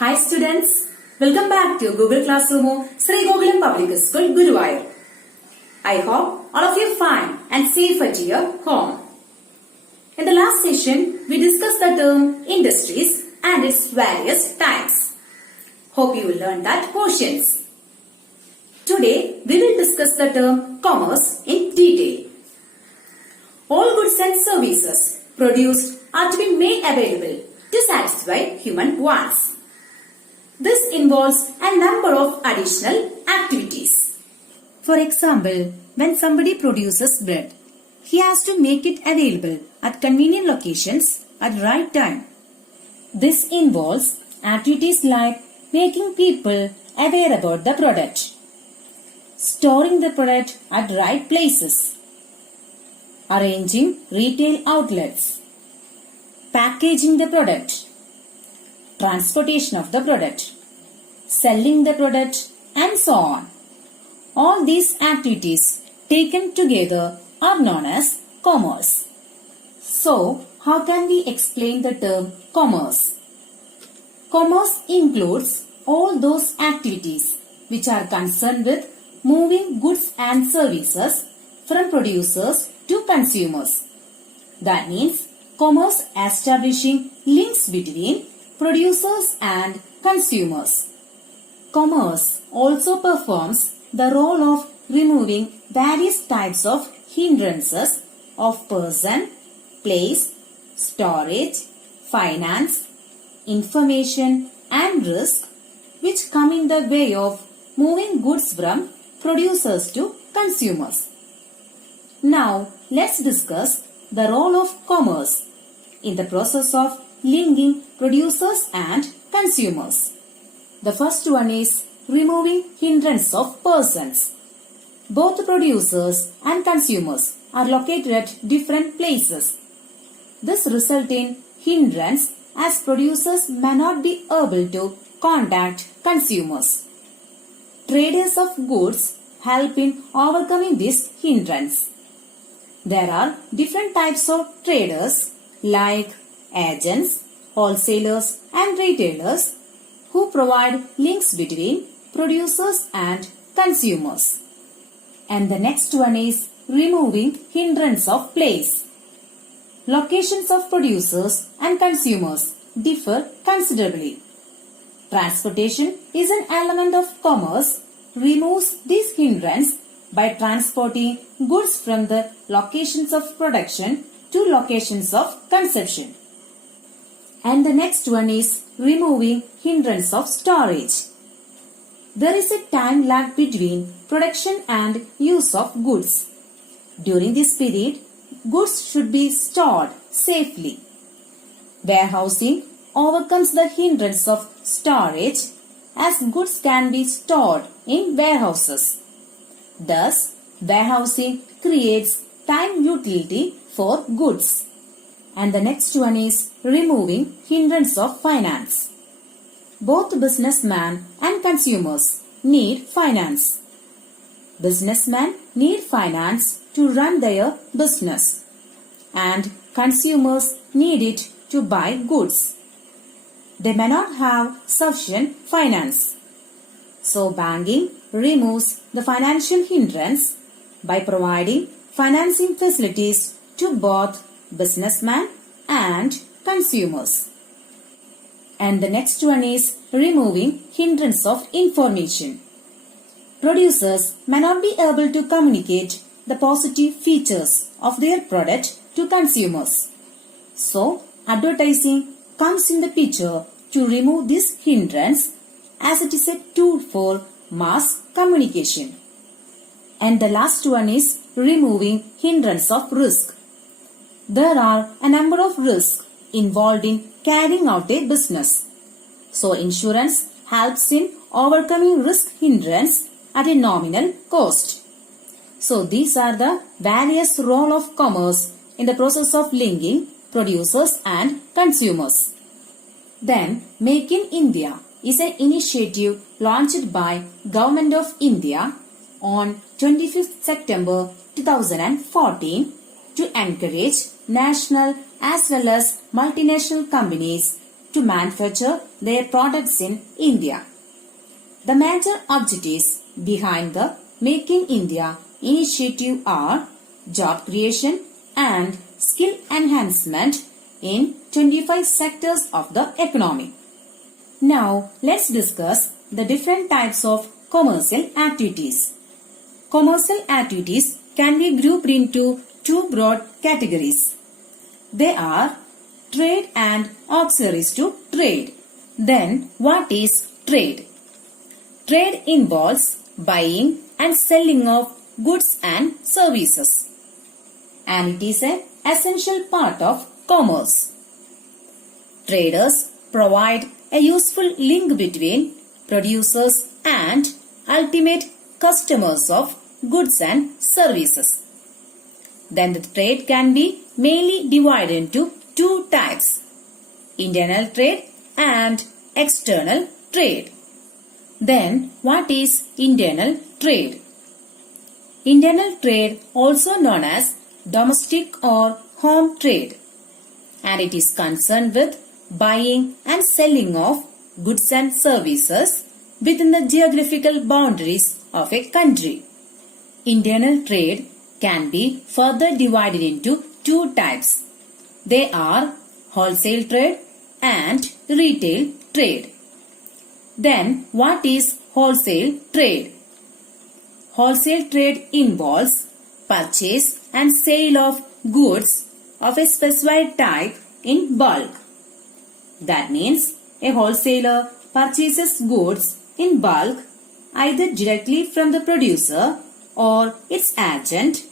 Hi students, welcome back to Google Classroom Sri Gokulam Public School, Guruvayur. I hope all of you fine and safe at your home. In the last session, we discussed the term industries and its various types. Hope you will learn that portions. Today, we will discuss the term commerce in detail. All goods and services produced are to be made available to satisfy human wants. This involves a number of additional activities. For example, when somebody produces bread, he has to make it available at convenient locations at right time. This involves activities like making people aware about the product, storing the product at right places, arranging retail outlets, packaging the product, transportation of the product, selling the product, and so on. All these activities taken together are known as commerce. So, how can we explain the term commerce? Commerce includes all those activities which are concerned with moving goods and services from producers to consumers. That means commerce establishing links between producers and consumers. Commerce also performs the role of removing various types of hindrances of person, place, storage, finance, information and risk which come in the way of moving goods from producers to consumers. Now, let's discuss the role of commerce in the process of linking producers and consumers. The first one is removing hindrance of persons. Both producers and consumers are located at different places. This results in hindrance as producers may not be able to contact consumers. Traders of goods help in overcoming this hindrance. There are different types of traders like agents, wholesalers and retailers who provide links between producers and consumers. And the next one is removing hindrance of place. Locations of producers and consumers differ considerably. Transportation is an element of commerce, removes this hindrance by transporting goods from the locations of production to locations of consumption. And the next one is removing hindrance of storage. There is a time lag between production and use of goods. During this period, goods should be stored safely. Warehousing overcomes the hindrance of storage as goods can be stored in warehouses. Thus, warehousing creates time utility for goods. And the next one is removing hindrance of finance. Both businessmen and consumers need finance. Businessmen need finance to run their business, and consumers need it to buy goods. They may not have sufficient finance. So banking removes the financial hindrance by providing financing facilities to both businessmen and consumers. And the next one is removing hindrance of information. Producers may not be able to communicate the positive features of their product to consumers. So, advertising comes in the picture to remove this hindrance as it is a tool for mass communication. And the last one is removing hindrance of risk. There are a number of risks involved in carrying out a business. So, insurance helps in overcoming risk hindrance at a nominal cost. So, these are the various roles of commerce in the process of linking producers and consumers. Then, Make in India is an initiative launched by Government of India on 25th September 2014 to encourage national as well as multinational companies to manufacture their products in India. The major objectives behind the Make in India initiative are job creation and skill enhancement in 25 sectors of the economy. Now, let's discuss the different types of commercial activities. Commercial activities can be grouped into two broad categories. They are trade and auxiliaries to trade. Then, what is trade? Trade involves buying and selling of goods and services, and it is an essential part of commerce. Traders provide a useful link between producers and ultimate customers of goods and services. Then the trade can be mainly divided into two types: internal trade and external trade. Then what is internal trade? Internal trade, also known as domestic or home trade, and it is concerned with buying and selling of goods and services within the geographical boundaries of a country. Internal trade can be further divided into two types. They are wholesale trade and retail trade. Then what is wholesale trade? Wholesale trade involves purchase and sale of goods of a specified type in bulk. That means a wholesaler purchases goods in bulk either directly from the producer or its agent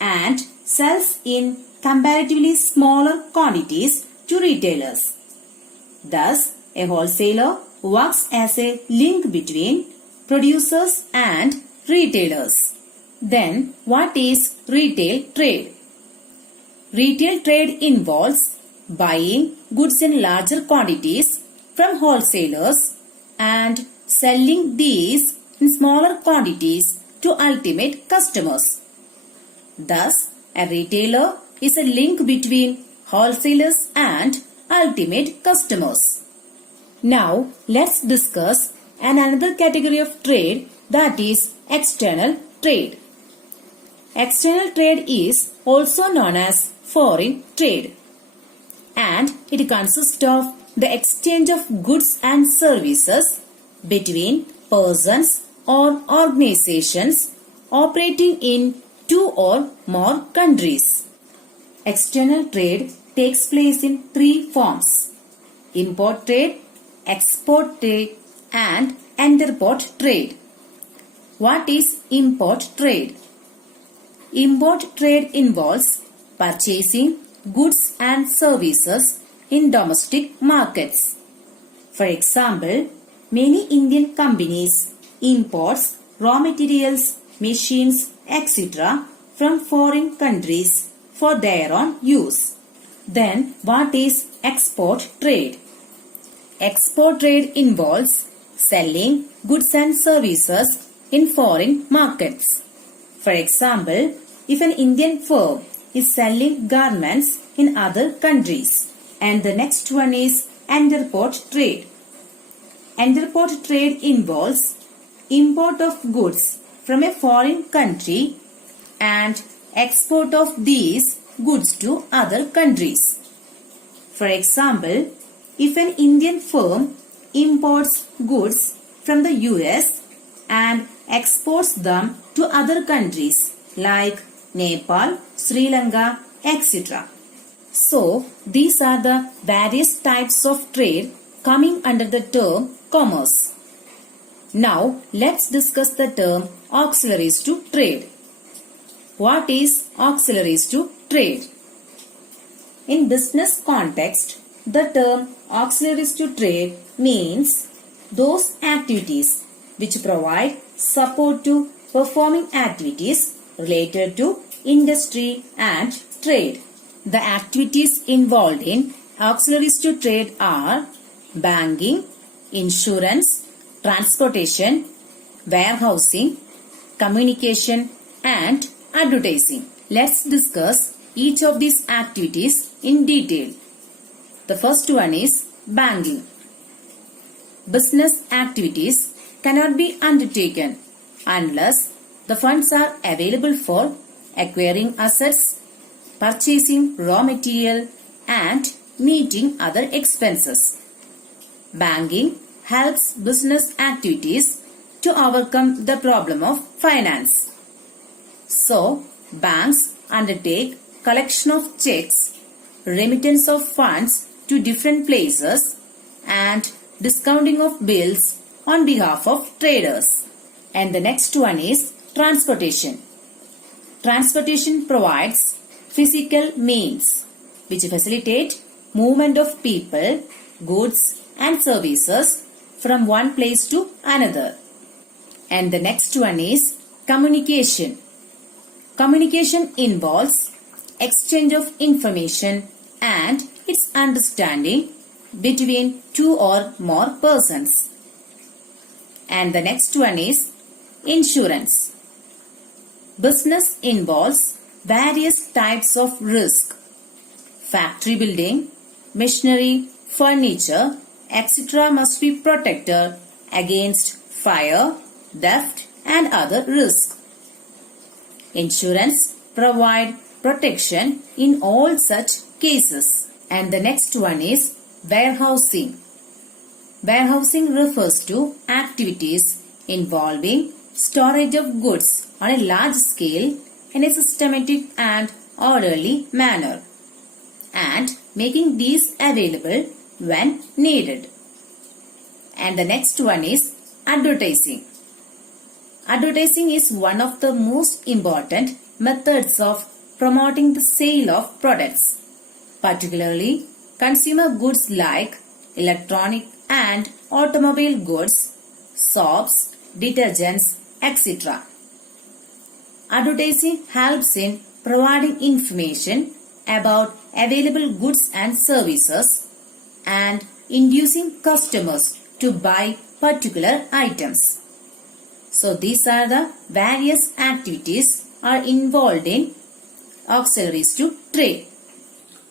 and sells in comparatively smaller quantities to retailers. Thus, a wholesaler works as a link between producers and retailers. Then, what is retail trade? Retail trade involves buying goods in larger quantities from wholesalers and selling these in smaller quantities to ultimate customers. Thus, a retailer is a link between wholesalers and ultimate customers. Now, let's discuss another category of trade, that is external trade. External trade is also known as foreign trade, and it consists of the exchange of goods and services between persons or organizations operating in two or more countries. External trade takes place in three forms: import trade, export trade, and interport trade. What is import trade? Import trade involves purchasing goods and services in domestic markets. For example, many Indian companies import raw materials, machines, etc. from foreign countries for their own use. Then, what is export trade? Export trade involves selling goods and services in foreign markets. For example, if an Indian firm is selling garments in other countries. And the next one is interport trade. Interport trade involves import of goods from a foreign country and export of these goods to other countries. For example, if an Indian firm imports goods from the US and exports them to other countries like Nepal, Sri Lanka, etc. So, these are the various types of trade coming under the term commerce. Now, let's discuss the term auxiliaries to trade. What is auxiliaries to trade? In business context, the term auxiliaries to trade means those activities which provide support to performing activities related to industry and trade. The activities involved in auxiliaries to trade are banking, insurance, transportation, warehousing, communication, and advertising. Let's discuss each of these activities in detail. The first one is banking. Business activities cannot be undertaken unless the funds are available for acquiring assets, purchasing raw material, and meeting other expenses. Banking helps business activities to overcome the problem of finance. So, banks undertake collection of checks, remittance of funds to different places, and discounting of bills on behalf of traders. And the next one is transportation. Transportation provides physical means which facilitate movement of people, goods and services from one place to another. And the next one is communication. Communication involves exchange of information and its understanding between two or more persons. And the next one is insurance. Business involves various types of risk. Factory building, machinery, furniture, etc. must be protected against fire, theft and other risks. Insurance provide protection in all such cases. And the next one is warehousing. Warehousing refers to activities involving storage of goods on a large scale in a systematic and orderly manner and making these available when needed. And the next one is advertising. Advertising is one of the most important methods of promoting the sale of products, particularly consumer goods like electronic and automobile goods, soaps, detergents, etc. Advertising helps in providing information about available goods and services and inducing customers to buy particular items. So these are the various activities are involved in auxiliaries to trade.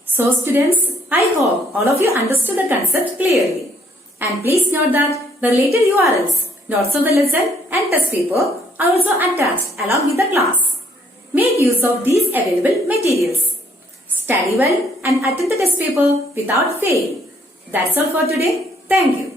So students, I hope all of you understood the concept clearly. And please note that the related URLs, notes of the lesson and test paper are also attached along with the class. Make use of these available materials. Study well and attend the test paper without fail. That's all for today. Thank you.